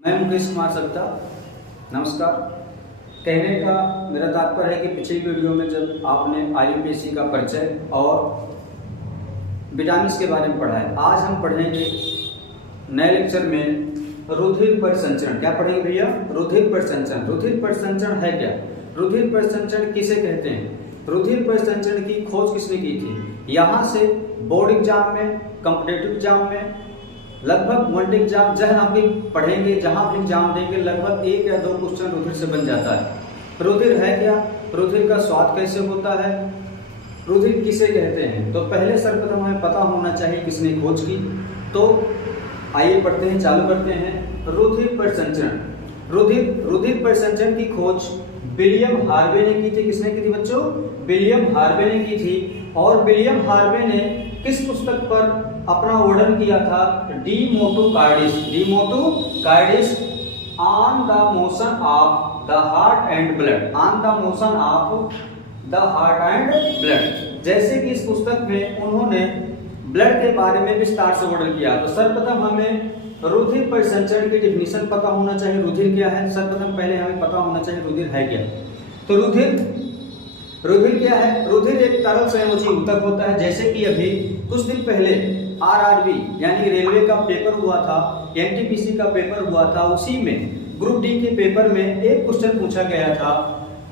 मैं मुकेश कुमार सत्ता। नमस्कार। कहने का मेरा तात्पर्य है कि पिछली वीडियो में जब आपने आईयूपीएसी का परिचय और विटामिन्स के बारे में पढ़ा है, आज हम पढ़ेंगे नए लेक्चर में रुधिर परिसंचरण। क्या पढ़ेंगे भैया? रुधिर परिसंचरण। रुधिर परिसंचरण है क्या? रुधिर परिसंचरण किसे कहते हैं? रुधिर परिसंचरण की खोज किसने की थी? यहाँ से बोर्ड एग्जाम में, कॉम्पिटिटिव एग्जाम में, लगभग वन एग्जाम जहाँ भी पढ़ेंगे, जहाँ भी एग्जाम देंगे, लगभग 1 या 2 क्वेश्चन रुधिर से बन जाता है। रुधिर है क्या? रुधिर का स्वाद कैसे होता है? रुधिर किसे कहते हैं? तो पहले सर्वप्रथम हमें पता होना चाहिए किसने खोज की। तो आइए पढ़ते हैं, चालू करते हैं। रुधिर परिसंचरण। रुधिर परिसंचरण की खोज विलियम हार्वे ने की थी। किसने की थी बच्चों? विलियम हार्वे ने की थी। और विलियम हार्वे ने किस पुस्तक पर अपना वर्णन किया था? De Motu Cordis on the motion of the heart and blood. On the motion of the heart and blood. जैसे कि इस पुस्तक में उन्होंने ब्लड के बारे में विस्तार से वर्णन किया। तो सर्वप्रथम हमें रुधिर परिसंचरण की डेफिनेशन पता होना चाहिए। रुधिर क्या है? सर्वप्रथम पहले हमें पता होना चाहिए रुधिर है क्या। तो रुधिर क्या है? रुधिर एक तरल संयोजी ऊतक होता है। जैसे कि अभी कुछ दिन पहले आरआरबी यानी रेलवे का पेपर हुआ था, एनटीपीसी का पेपर हुआ था, उसी में ग्रुप डी के पेपर में एक क्वेश्चन पूछा गया था,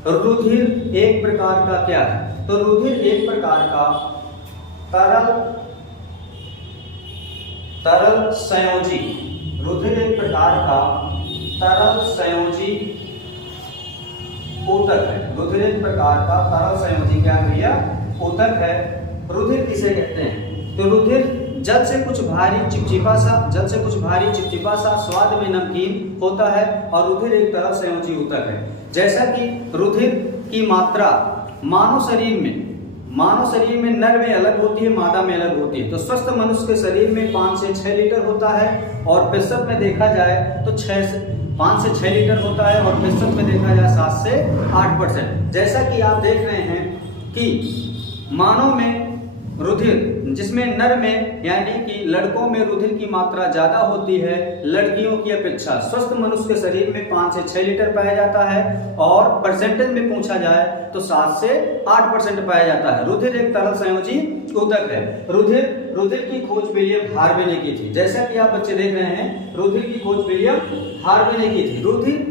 रुधिर एक प्रकार का क्या है? तो रुधिर एक प्रकार का तरल संयोजी, रुधिर एक प्रकार का तरल संयोजी ऊतक है। रुधिर एक प्रकार का तरल संयोजी क्या है भैया? ऊतक है। रुधिर किसे कहते हैं? तो रुधिर जल से कुछ भारी चिपचिपा सा, स्वाद में नमकीन होता है और रुधिर एक तरल संयोजी ऊतक है। जैसा कि रुधिर की मात्रा मानव शरीर में नर में अलग होती है, मादा में अलग होती है। तो स्वस्थ मनुष्य के शरीर में 5 से 6 लीटर होता है और पेशाब में देखा जाए तो 5 से 6 लीटर होता है और पेशाब में देखा जाए 7 से 8%। जैसा कि आप देख रहे हैं कि मानव में रुधिर, जिसमें नर में यानी कि लड़कों में रुधिर की मात्रा ज्यादा होती है लड़कियों की अपेक्षा। स्वस्थ मनुष्य के शरीर में 5 से 6 लीटर पाया जाता है और परसेंटेज में पूछा जाए तो 7 से 8% पाया जाता है। रुधिर एक तरल संयोजी ऊतक है। रुधिर की खोज विलियम हार्वे ने की थी। जैसा कि आप बच्चे देख रहे हैं, रुधिर की खोज विलियम हार्वे ने की थी। रुधिर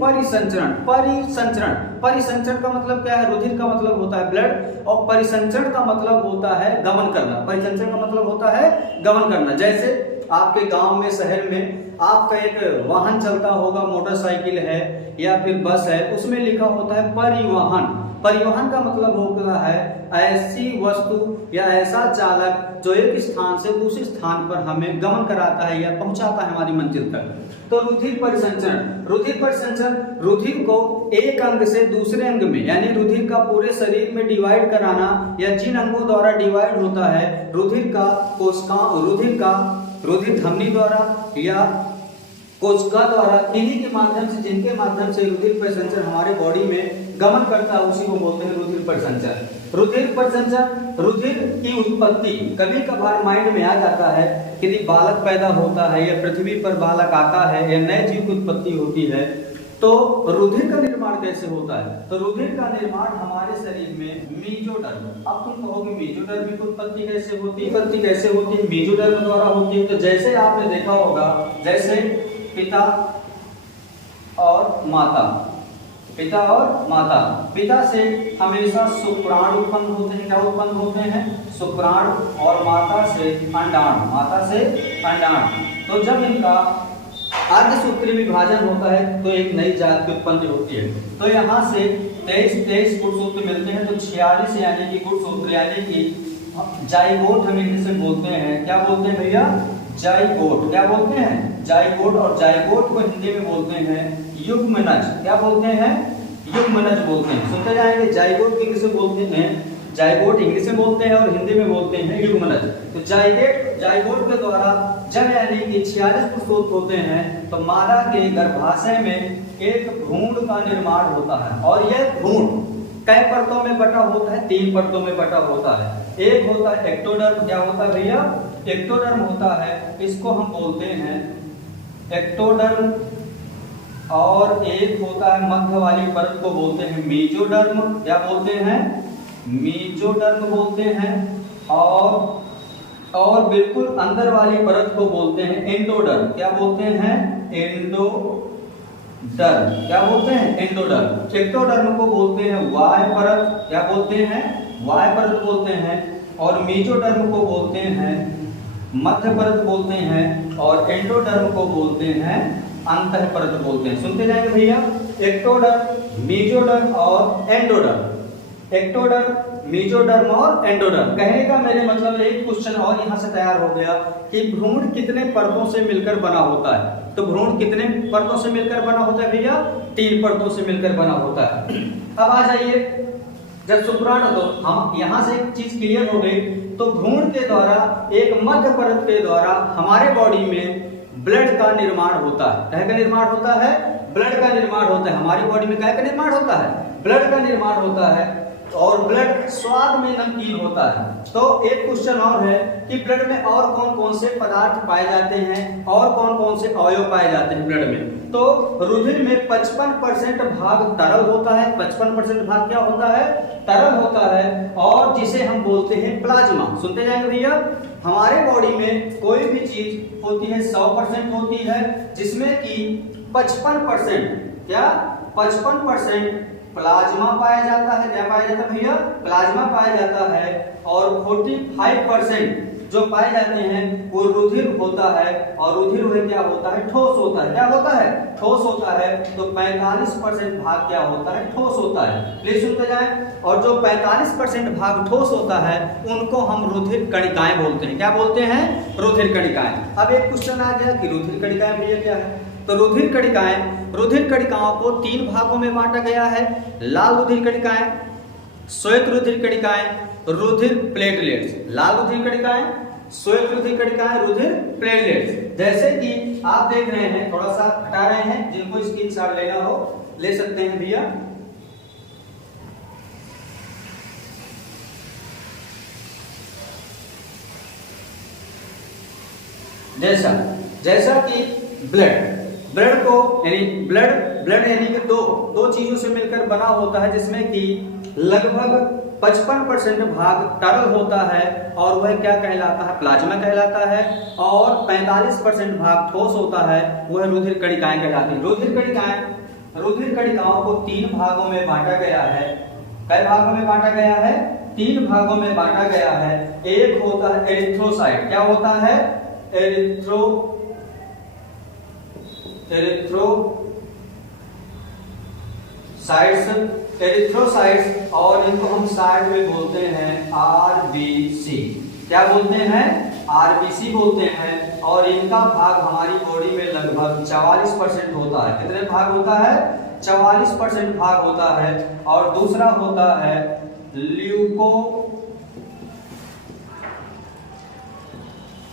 परिसंचरण का मतलब क्या है? रुधिर का मतलब होता है ब्लड और परिसंचरण का मतलब होता है गमन करना। परिसंचरण का मतलब होता है गमन करना। जैसे आपके गांव में, शहर में आपका एक वाहन चलता होगा, मोटरसाइकिल है या फिर बस है, उसमें लिखा होता है परिवहन। परिवहन का मतलब होता है ऐसी वस्तु या ऐसा चालक जो एक स्थान से दूसरे स्थान पर हमें गमन कराता है या पहुंचाता है हमारी मंजिल तक। तो रुधिर परिसंचरण रुधिर को एक अंग से दूसरे अंग में यानी रुधिर का पूरे शरीर में डिवाइड कराना या जिन अंगों द्वारा डिवाइड होता है, रुधिर धमनी द्वारा या कोशिका द्वारा, इन्हीं के माध्यम से, जिनके माध्यम से रुधिर परिसंचरण हमारे बॉडी में गमन करता है, उसी को बोलते हैं रुधिर परिसंचरण। रुधिर की उत्पत्ति कभी कभार माइंड में आ जाता है कि यदि बालक पैदा होता है या पृथ्वी पर बालक आता है या नए जीव की उत्पत्ति होती है तो रुधिर का निर्माण कैसे होता है? तो रुधिर का निर्माण हमारे शरीर में मेसोडर्म। अब तुम कहोगे मेसोडर्म की उत्पत्ति कैसे होती है? मेसोडर्म द्वारा होती है। तो जैसे आपने देखा होगा, जैसे पिता और माता, पिता से हमेशा शुक्राणु उत्पन्न होते हैं। क्या उत्पन्न होते हैं? शुक्राणु। और माता से अंडाणु। तो जब इनका अर्धसूत्री विभाजन होता है तो एक नई जात की उत्पत्ति होती है। तो यहाँ से 23 गुणसूत्र मिलते हैं। तो 46 यानी कि गुणसूत्र यानी कि जाइगोट हम इंग्लिश में बोलते हैं। क्या बोलते हैं भैया? जाइगोट। क्या बोलते हैं? जाइगोट। और जाइगोट को हिंदी में बोलते हैं युग्मनज। क्या बोलते हैं? युग्मनज बोलते हैं। सुनते जाएंगे, जाइगोट इंग्लिश में बोलते हैं, जाइगोट इंग्लिश में बोलते हैं और हिंदी में बोलते हैं युग्मनज। तो जाइगोट के द्वारा जब यानी कि 46 गुणसूत्र होते हैं तो मादा के गर्भाशय में एक भ्रूण का निर्माण होता है। और यह भ्रूण कई परतों में बटा होता है? 3 परतों में बटा होता है। एक होता है एक्टोडर्म। क्या होता है भैया? एक्टोडर्म होता है। इसको हम बोलते हैं एक्टोडर्म और एक होता है मध्य वाली परत को बोलते हैं मेसोडर्म। क्या बोलते हैं? मेसोडर्म बोलते हैं। और बिल्कुल अंदर वाली परत को बोलते हैं एंडोडर्म। क्या बोलते हैं? एंडोडर्म। क्या बोलते हैं? एंडोडर्म। एक्टोडर्म को बोलते हैं वाय परत। क्या बोलते हैं? वाय परत बोलते हैं। और मेसोडर्म को बोलते हैं मध्य परत बोलते हैं। और एंडोडर्म को बोलते हैं अंतः परत बोलते हैं। सुनते जाएंगे भैया, एक्टोडर्म, मेसोडर्म और एंडोडर्म। एक्टोडर्म, मेसोडर्म और एंडोडर्म। कहने का मेरे मतलब एक क्वेश्चन और यहाँ से तैयार हो गया कि भ्रूण कितने परतों से मिलकर बना होता है? तो भ्रूण कितने परतों से मिलकर बना होता है भैया? 3 परतों से मिलकर बना होता है। अब आ जाइए, जब शुक्राणु, तो हम यहाँ से एक चीज क्लियर हो गई। तो भ्रूण के द्वारा, एक मध्य परत के द्वारा हमारे बॉडी में ब्लड का निर्माण होता है। क्या का निर्माण होता है? ब्लड का निर्माण होता है। हमारी बॉडी में क्या का निर्माण होता है? ब्लड का निर्माण होता है। और ब्लड स्वाद में नमकीन होता है। तो एक क्वेश्चन और है कि ब्लड में और कौन कौन से पदार्थ पाए जाते हैं और कौन कौन से अवयव पाए जाते हैं ब्लड में? तो रुधिर में 55% भाग तरल होता है। 55% भाग क्या होता है? तरल होता है। और जिसे हम बोलते हैं प्लाज्मा। सुनते जाएंगे भैया, हमारे बॉडी में कोई भी चीज होती है 100% होती है, जिसमें कि 55% क्या? 55% प्लाज्मा पाया जाता है। क्या पाया जाता है भैया? प्लाज्मा पाया जाता है। और 45% जो पाए जाते हैं वो रुधिर होता है। और रुधिर वह क्या होता है? ठोस होता है। क्या होता है? ठोस होता है। तो 45% भाग क्या होता है? ठोस होता है। प्लीज सुनते जाएं। और जो 45% भाग ठोस होता है उनको हम रुधिर कणिकाएं बोलते हैं। क्या बोलते हैं? रुधिर कणिकाएं। अब एक क्वेश्चन आ गया कि रुधिर कणिकाएं भैया क्या है? तो रुधिर कणिकाओं को 3 भागों में बांटा गया है। लाल रुधिर कणिकाएं, श्वेत रुधिर कणिकाएं, रुधिर प्लेटलेट्स। लाल रुधिर कणिकाएं, श्वेत रुधिर कणिकाएं, रुधिर प्लेटलेट्स। जैसे कि आप देख रहे हैं, थोड़ा सा हटा रहे हैं, जिनको स्क्रीनशॉट लेना हो ले सकते हैं भैया। जैसा कि ब्लड को यानी ब्लड यानी कि दो चीजों से मिलकर बना होता है, जिसमें कि लगभग 55% भाग तरल होता है और वह क्या कहलाता है? प्लाज्मा कहलाता है। और 45% भाग ठोस होता है, वह रुधिर कणिकाएं कहलाती हैं। रुधिर कणिकाओं को 3 भागों में बांटा गया है। कई भागों में बांटा गया है? 3 भागों में बांटा गया है। एक होता है एरिथ्रोसाइट। क्या होता है? एरिथ्रोसाइट्स। और इनको हम साइड में बोलते हैं आरबीसी। क्या बोलते हैं? आरबीसी बोलते हैं। और इनका भाग हमारी बॉडी में लगभग 44% होता है। कितने भाग होता है? 44% भाग होता है। और दूसरा होता है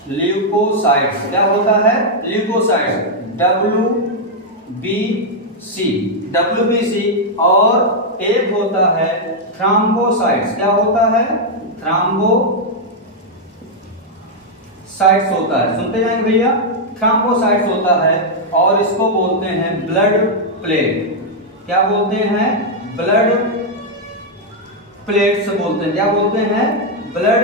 ल्यूकोसाइट्स। क्या होता है? Leucocytes, WBC। और एक होता है थ्रोम्बोसाइट्स। क्या होता है? थ्रोम्बोसाइट्स होता है। सुनते जाएंगे भैया, थ्रोम्बोसाइट्स होता है। और इसको बोलते हैं ब्लड प्लेट। क्या बोलते हैं? ब्लड प्लेट्स बोलते हैं। क्या बोलते हैं? ब्लड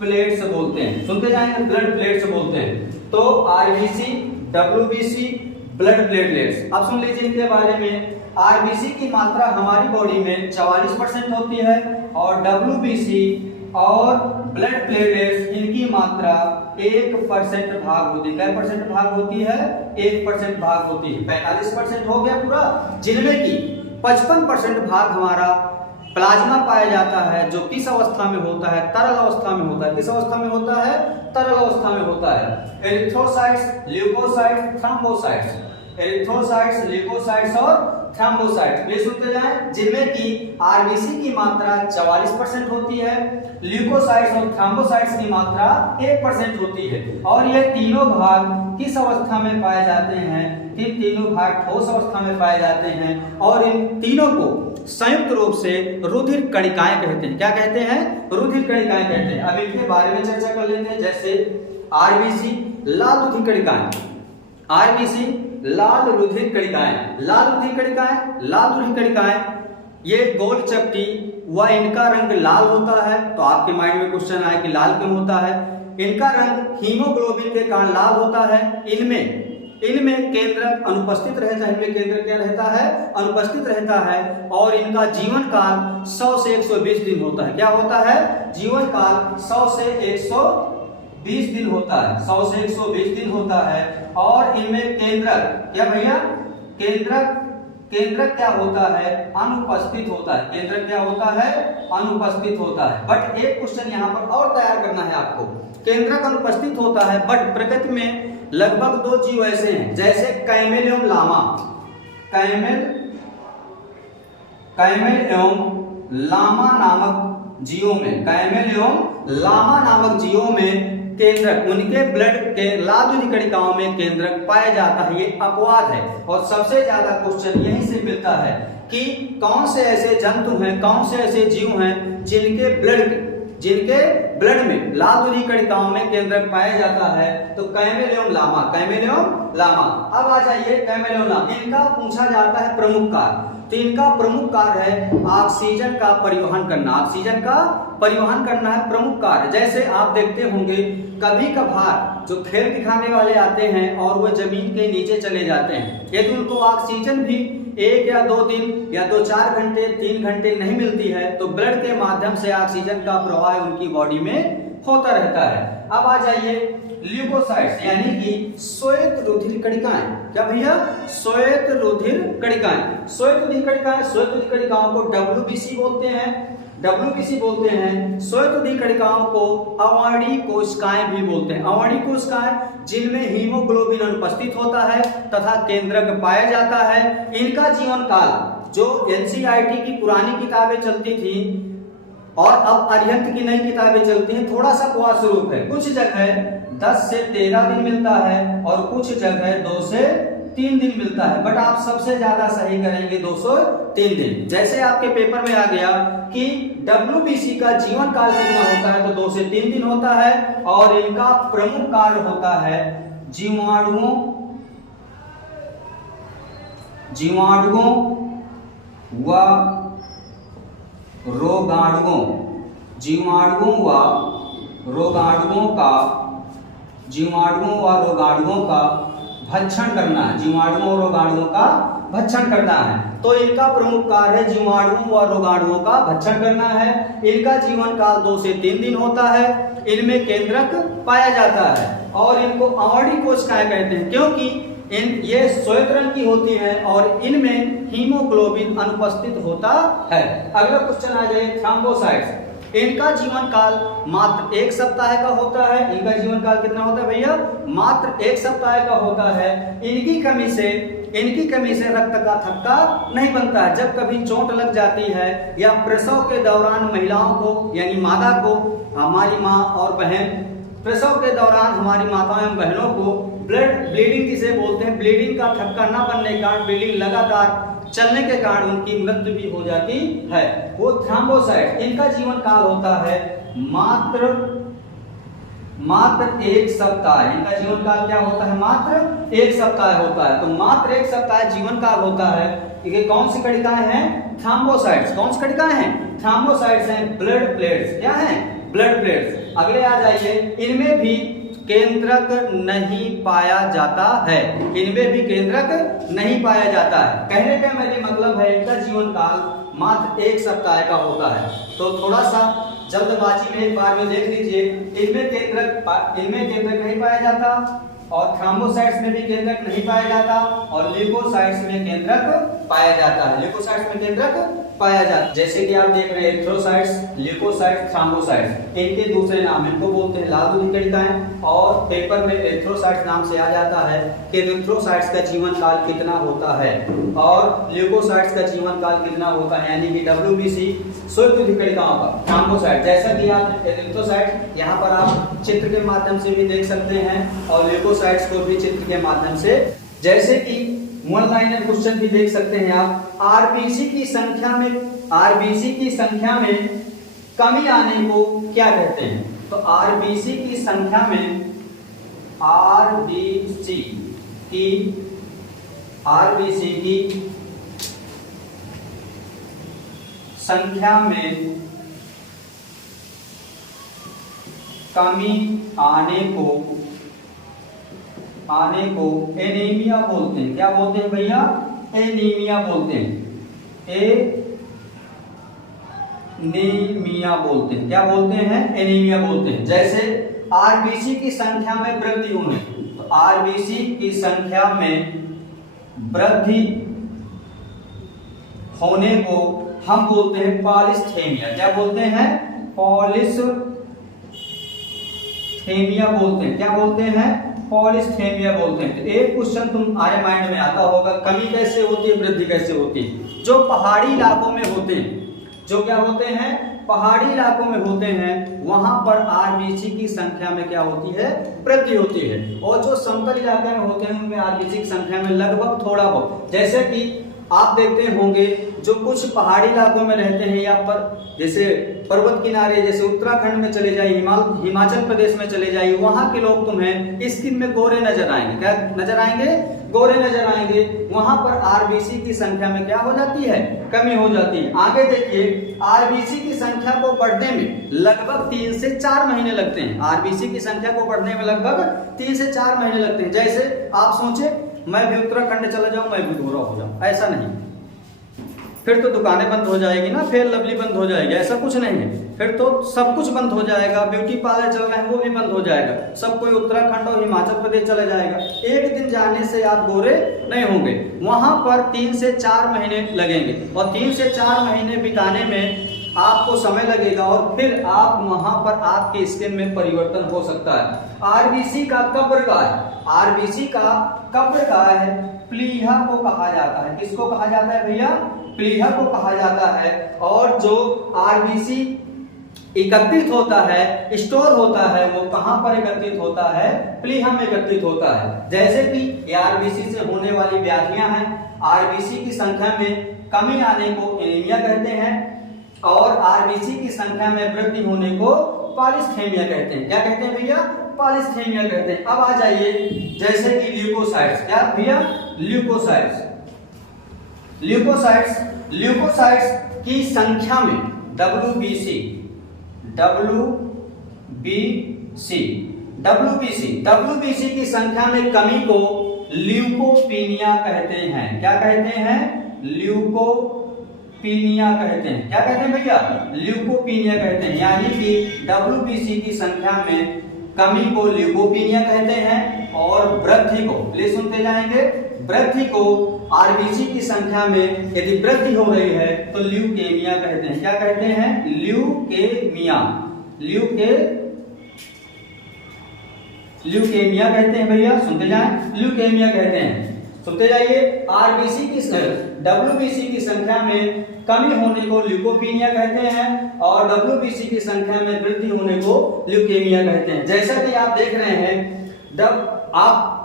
प्लेट्स बोलते हैं। सुनते जाएंगे, ब्लड प्लेट्स बोलते हैं। तो आरबीसी, WBC, ब्लड प्लेटलेट्स। अब सुन लीजिए इनके बारे में। आरबीसी की मात्रा हमारी बॉडी में 44% होती है। और WBC और ब्लड प्लेटलेट्स इनकी मात्रा 1% भाग होती है। क्या परसेंट भाग होती है? 1% भाग होती है। 45% हो गया पूरा, जिनमें की 55% भाग हमारा प्लाज्मा पाया जाता है, जो किस अवस्था में होता है? तरल अवस्था में होता है। किस अवस्था में होता है? तरल अवस्था में होता है। Erythrocytes, leucocytes, thrombocytes. Erythrocytes, leucocytes और थ्रोम्बोसाइट्स। वे सुनते जाएं, जिनमें की आरबीसी की मात्रा 44% होती है, ल्यूकोसाइट्स और थ्रोम्बोसाइट्स की मात्रा 1% होती है। और ये तीनों भाग किस अवस्था में पाए जाते हैं? कि तीनों भाग ठोस अवस्था में पाए जाते हैं। और इन तीनों को संयुक्त रूप से रुधिर कणिकाएं कहते हैं। क्या कहते हैं? रुधिर कणिकाएं कहते हैं। अब इनके बारे में चर्चा कर लेते हैं। जैसे आरबीसी, लाल रुधिर कणिकाएं। आरबीसी लाल रुधिर कणिकाएं, लाल रुधिर कणिकाएं, लाल रुधिर कणिकाएं ये गोल चपटी व इनका रंग लाल होता है। तो आपके माइंड में क्वेश्चन आए कि लाल क्यों होता है। इनका रंग हीमोग्लोबिन के कारण लाल होता है। इनमें केंद्रक अनुपस्थित रहता है, इनमें केंद्रक क्या रहता है, अनुपस्थित रहता है। और इनका जीवन काल 100 से 120 दिन होता है। क्या होता है, जीवन काल 100 से 120 दिन होता है, 100 से 120 दिन होता है। और इनमें केंद्रक क्या भैया, केंद्रक क्या होता है, अनुपस्थित होता है। केंद्रक क्या होता है, अनुपस्थित होता है। बट एक क्वेश्चन यहाँ पर और तैयार करना है आपको। केंद्रक अनुपस्थित होता है बट प्रकृति में लगभग 2 जीव ऐसे हैं, जैसे कैमेल एवं लामा, कैमेल एवं लामा नामक जीवों में, कैमेल एवं लामा नामक जीवों में केंद्रक, उनके ब्लड के लाल रुधिर कणिकाओं में केंद्रक पाया जाता है। ये अपवाद है। और सबसे ज्यादा क्वेश्चन यहीं से मिलता है कि कौन से ऐसे जंतु हैं, कौन से ऐसे जीव हैं जिनके ब्लड में लाल रुधिर कणिकाओं में केंद्रक पाया जाता है। तो कैमेल एवं लामा, कैमेल एवं लामा। अब आ जाइए कैमेल एवं लामा, इनका पूछा जाता है प्रमुख कार्य। तो इनका प्रमुख कार्य है ऑक्सीजन का परिवहन करना, ऑक्सीजन का परिवहन करना है प्रमुख कार्य। जैसे आप देखते होंगे कभी कभार जो खेल दिखाने वाले आते हैं और वो जमीन के नीचे चले जाते हैं, यदि उनको ऑक्सीजन भी 1 या 2 दिन या 2-4 घंटे 3 घंटे नहीं मिलती है तो ब्लड के माध्यम से ऑक्सीजन का प्रवाह उनकी बॉडी में होता रहता है। अब आ जाइए ल्यूकोसाइट्स यानी कि श्वेत रुधिर कणिकाएं। क्या भैया, श्वेत रुधिर कणिकाएं। श्वेत रुधिर कणिकाओं को WBC बोलते हैं, श्वेत रुधिर कणिकाओं को अवर्णीय कोशिकाएं भी बोलते हैं। अवर्णीय कोशिकाएं जिनमें हीमोग्लोबिन अनुपस्थित होता है तथा केंद्रक पाया जाता है। इनका जीवन काल जो NCERT की पुरानी किताबें चलती थी और अब अरिहंत की नई किताबें चलती हैं, थोड़ा सा कुआ स्वरूप है। कुछ जगह 10 से 13 दिन मिलता है और कुछ जगह 2 से 3 दिन मिलता है। बट आप सबसे ज्यादा सही करेंगे 203 दिन। जैसे आपके पेपर में आ गया कि WBC का जीवन काल कितना होता है, तो 2 से 3 दिन होता है। और इनका प्रमुख कार्य होता है जीवाणुओं व रोगाणुओं, जीवाणुओं व रोगाणुओं का भक्षण करना है, जीवाणुओं और रोगाणुओं का भक्षण करना है। तो इनका प्रमुख कार्य है जीवाणुओं व रोगाणुओं का भक्षण करना है। इनका जीवन काल 2 से 3 दिन होता है। इनमें केंद्रक पाया जाता है और इनको अवर्णीय कोशिकाएं कहते हैं क्योंकि ये श्वेत रंग की होती हैं और इनमें हीमोग्लोबिन अनुपस्थित होता है। अगला क्वेश्चन आ जाए थ्रोम्बोसाइट्स। इनका जीवन काल मात्र 1 सप्ताह का होता है। इनका जीवन काल कितना होता है भैया, मात्र 1 सप्ताह का होता है। इनकी कमी से रक्त का थक्का नहीं बनता है। जब कभी चोट लग जाती है या प्रसव के दौरान महिलाओं को यानी मादा को, हमारी माँ और बहन, प्रसव के दौरान हमारी माताओं एवं बहनों को ब्लीडिंग जिसे बोलते हैं, ब्लीडिंग का थक्का न बनने के कारण, ब्लीडिंग लगातार चलने के कारण उनकी मृत्यु भी हो जाती है। वो थ्रोम्बोसाइट, इनका जीवन काल होता है मात्र 1 सप्ताह। इनका जीवन काल क्या होता है, मात्र 1 सप्ताह होता है। तो मात्र 1 सप्ताह जीवन काल होता है। ये कौन सी कणिकाएं हैं, थ्रोम्बोसाइट्स। कौन सी कणिकाएं हैं, थ्रोम्बोसाइट्स हैं। ब्लड प्लेट्स, क्या हैं, ब्लड प्लेट्स। अगले आ जाइए, इनमें भी केंद्रक नहीं पाया जाता है। इनमें भी केंद्रक नहीं पाया जाता है। कहने का मेरा मतलब है इनका जीवन काल मात्र 1 सप्ताह का होता है। तो थोड़ा सा जल्दबाजी में एक बार में देख लीजिए, इनमें केंद्रक नहीं पाया जाता और थ्रोम्बोसाइट्स में भी केंद्रक नहीं पाया जाता और ल्यूकोसाइट्स में केंद्रक पाया जाता है। ल्यूकोसाइट्स में केंद्रक पाया जाता है। जैसे कि आप देख रहे हैं एरिथ्रोसाइट्स, ल्यूकोसाइट्स, थ्रोम्बोसाइट्स, इनके दूसरे नाम, इनको बोलते हैं लाल रुधिर कणिकाएं। और पेपर में एरिथ्रोसाइट्स नाम से आ जाता है कि एरिथ्रोसाइट्स का जीवन काल कितना होता है और ल्यूकोसाइट्स का जीवन काल कितना होता है, यानी कि WBC श्वेत रुधिर कणिकाओं का। थ्रोम्बोसाइट, जैसा कि आप एरिथ्रोसाइट यहाँ पर आप चित्र के माध्यम से भी देख सकते हैं और ल्यूकोसाइट्स को भी चित्र के माध्यम से, जैसे कि वन लाइनर क्वेश्चन भी देख सकते हैं आप। आरबीसी की संख्या में कमी आने को क्या कहते हैं, तो आरबीसी की आरबीसी की संख्या में कमी आने को एनीमिया बोलते हैं। क्या बोलते हैं भैया? एनीमिया बोलते हैं। एनीमिया बोलते हैं। क्या बोलते हैं? एनीमिया बोलते हैं। जैसे आरबीसी की संख्या में वृद्धि होने, तो आरबीसी की संख्या में वृद्धि होने को हम बोलते हैं पॉलीस्थेमिया। क्या बोलते हैं? पॉलीस्थेमिया बोलते हैं। क्या बोलते हैं? पॉलीस्थेमिया बोलते हैं। तो एक क्वेश्चन तुम्हारे माइंड में आता होगा, कमी कैसे होती है, वृद्धि कैसे होती है? जो पहाड़ी इलाकों में होते हैं, जो क्या होते हैं, पहाड़ी इलाकों में होते हैं, वहां पर आरबीसी की संख्या में क्या होती है? वृद्धि होती है। और जो समतल इलाके में होते हैं उनमें आरबीसी की संख्या में लगभग थोड़ा बहुत, जैसे कि आप देखते होंगे जो कुछ पहाड़ी इलाकों में रहते हैं या पर जैसे पर्वत किनारे, जैसे उत्तराखंड में चले जाइए, हिमाचल प्रदेश में चले जाइए, वहां के लोग तुम्हें स्किन में गोरे नजर आएंगे। क्या नजर आएंगे? गोरे नजर आएंगे। वहां पर आरबीसी की संख्या में क्या हो जाती है? कमी हो जाती है। आगे देखिए, आरबीसी की संख्या को बढ़ने में लगभग 3 से 4 महीने लगते हैं। आरबीसी की संख्या को बढ़ने में लगभग 3 से 4 महीने लगते हैं। जैसे आप सोचे मैं भी उत्तराखंड चला जाऊं, मैं भी गोरा हो जाऊं, ऐसा नहीं। फिर तो दुकानें बंद हो जाएगी ना, फेयर लवली बंद हो जाएगी, ऐसा कुछ नहीं है। फिर तो सब कुछ बंद हो जाएगा, ब्यूटी पार्लर चल रहे हैं वो भी बंद हो जाएगा, सब कोई उत्तराखंड और हिमाचल प्रदेश चला जाएगा। एक दिन जाने से आप गोरे नहीं होंगे। वहां पर 3 से 4 महीने लगेंगे और 3 से 4 महीने बिताने में आपको समय लगेगा और फिर आप वहां पर आपके स्किन में परिवर्तन हो सकता है। आरबीसी का कब्र का है, आरबीसी का कब्र का है, प्लीहा को कहा जाता है। किसको कहा जाता है भैया? प्लीहा को कहा जाता है। और जो आरबीसी एकत्रित होता है, स्टोर होता है, वो कहां पर एकत्रित होता है? प्लीहा में एकत्रित होता है। जैसे कि आरबीसी से होने वाली व्याधियां हैं, आरबीसी की संख्या में कमी आने को एनीमिया कहते हैं और आरबीसी की संख्या में वृद्धि होने को पॉलीस्थेमिया कहते हैं। क्या कहते हैं भैया? पॉलीस्थेमिया कहते हैं। अब आ जाइए, जैसे कि ल्यूकोसाइट्स। क्या भैया? ल्यूकोसाइट्स। ल्यूकोसाइट्स की संख्या में WBC की संख्या में कमी को ल्यूकोपीनिया कहते हैं। क्या कहते हैं? ल्यूकोपीनिया कहते हैं। क्या कहते हैं भैया? ल्यूकोपीनिया कहते हैं। यानी कि WBC की संख्या में कमी को ल्यूकोपीनिया कहते हैं और वृद्धि को, प्लीज सुनते जाएंगे, वृद्धि को आरबीसी की संख्या में यदि वृद्धि हो रही है तो ल्यूकेमिया कहते हैं। क्या कहते हैं? ल्यूकेमिया। ल्यूकेमिया कहते हैं भैया, सुनते जाएं, ल्यूकेमिया कहते हैं। सुनते जाइए, आरबीसी की WBC की संख्या में कमी होने को ल्यूकोपीनिया कहते हैं और WBC की संख्या में वृद्धि होने को ल्यूकेमिया कहते हैं। जैसा कि आप देख रहे हैं, जब आप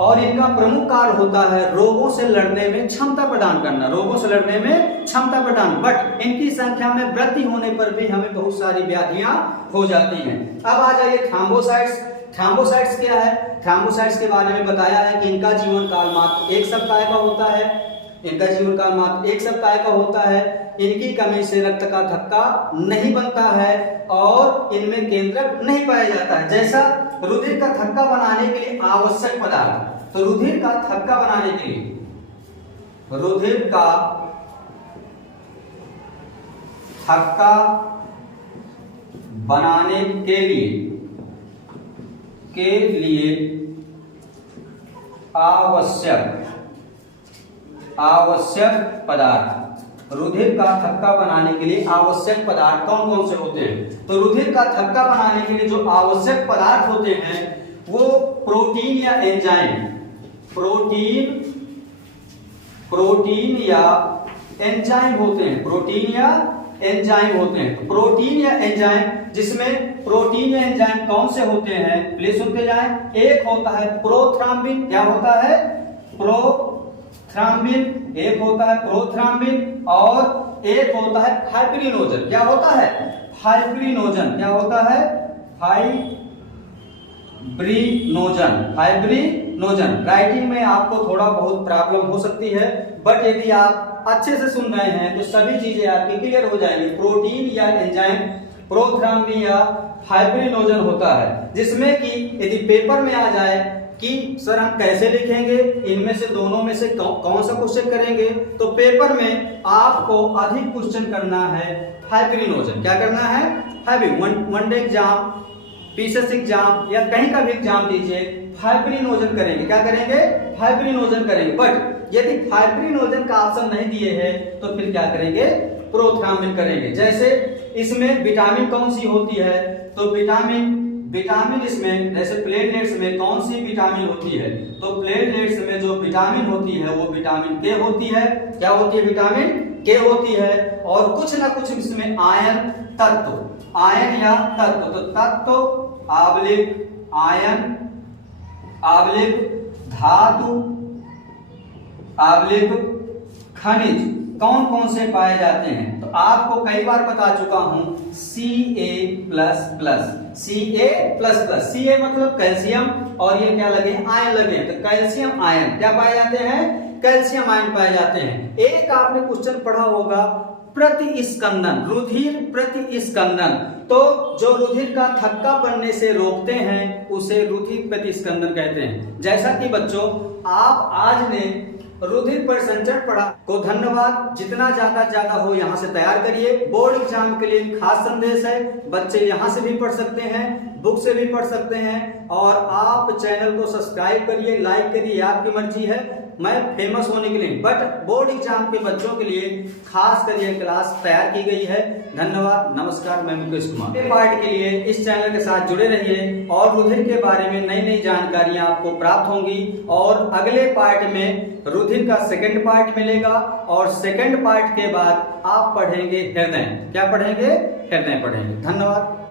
और इनका प्रमुख कार्य होता है रोगों से लड़ने में क्षमता प्रदान करना, रोगों से लड़ने में क्षमता प्रदान। बट इनकी संख्या में वृद्धि होने पर भी हमें बहुत सारी व्याधियां हो जाती हैं। अब आ जाइए थ्रोम्बोसाइट्स। थ्रोम्बोसाइट्स क्या है? थ्रोम्बोसाइट्स के बारे में बताया है कि इनका जीवन काल मात्र 1 सप्ताह का होता है। इनका जीवन काल मात्र 1 सप्ताह का होता है। इनकी कमी से रक्त का थक्का नहीं बनता है और इनमें केंद्रक नहीं पाया जाता है। जैसा रुधिर का थक्का बनाने के लिए आवश्यक पदार्थ, तो रुधिर का थक्का बनाने के लिए, रुधिर का थक्का बनाने के लिए आवश्यक पदार्थ, रुधिर का थक्का बनाने के लिए आवश्यक पदार्थ कौन कौन से होते हैं? तो रुधिर का थक्का बनाने के लिए जो आवश्यक पदार्थ होते हैं वो प्रोटीन या एंजाइम, प्रोटीन या एंजाइम होते हैं। प्रोटीन या एंजाइम होते हैं। प्रोटीन या एंजाइम, जिसमें प्रोटीन या एंजाइम कौन से होते हैं? प्लीज सुनते जाएं। एक होता है प्रोथ्रम्बिन। क्या होता है? प्रोथ्रम्बिन। एक होता है प्रोथ्रम्बिन और एक होता है फाइब्रिनोजन। क्या होता है? फाइब्रिनोजन। क्या होता है? फाइब्रिनोजन। नोजन। राइटिंग में आपको थोड़ा बहुत प्रॉब्लम हो सकती है, बट यदि आप अच्छे से सुन रहे हैं तो सभी चीजें आपकी क्लियर हो जाएंगी। प्रोटीन या एंजाइम प्रोथ्राम्बी या फाइब्रिनोजन होता है, जिसमें कि यदि पेपर में आ जाए कि सर हम कैसे लिखेंगे, इनमें से दोनों में से कौन सा क्वेश्चन करेंगे, तो पेपर में आपको अधिक क्वेश्चन करना है फाइब्रिनोजन। क्या करना है? वनडे एग्जाम, पीसीएस एग्जाम या कहीं का भी एग्जाम दीजिए, फाइब्रिनोजन करेंगे। क्या करेंगे? फाइब्रिनोजन करेंगे। बट यदि फाइब्रिनोजन का ऑप्शन नहीं दिए हैं तो फिर क्या करेंगे? प्रोथ्राम्बिन करेंगे। जैसे इसमें विटामिन कौन सी होती है, तो विटामिन इसमें जैसे प्लेटलेट्स में कौन सी विटामिन होती है, तो प्लेटलेट्स में जो विटामिन होती है वो विटामिन के होती है। क्या होती है? विटामिन के होती है। और कुछ ना कुछ इसमें आयन तत्व, आयन या तत्व, तो तत्व आबलिक आयन आबलिक धातु आबलिक खनिज कौन कौन से पाए जाते हैं, तो आपको कई बार बता चुका हूं Ca++, मतलब कैल्शियम, और ये क्या लगे? आयन लगे। तो कैल्शियम आयन क्या पाए जाते हैं? कैल्शियम आयन पाए जाते हैं। एक आपने क्वेश्चन पढ़ा होगा प्रतिस्कंदन, रुधिर प्रतिस्कंदन, तो जो रुधिर का थक्का बनने से रोकते हैं उसे रुधिर प्रतिस्कंदन कहते हैं। जैसा कि बच्चों आप आज ने रुधिर पर संचरण पढ़ा को धन्यवाद। जितना ज्यादा हो यहाँ से तैयार करिए। बोर्ड एग्जाम के लिए खास संदेश है, बच्चे यहाँ से भी पढ़ सकते हैं, बुक से भी पढ़ सकते हैं, और आप चैनल को सब्सक्राइब करिए, लाइक करिए, आपकी मर्जी है, मैं फेमस होने के लिए। बट बोर्ड एग्जाम के बच्चों के लिए खास कर यह क्लास तैयार की गई है। धन्यवाद, नमस्कार, मैं मुकेश कुमार। अगले पार्ट के लिए इस चैनल के साथ जुड़े रहिए और रुधिर के बारे में नई नई जानकारियां आपको प्राप्त होंगी। और अगले पार्ट में रुधिर का सेकंड पार्ट मिलेगा, और सेकंड पार्ट के बाद आप पढ़ेंगे हृदय। क्या पढ़ेंगे? हृदय पढ़ेंगे। धन्यवाद।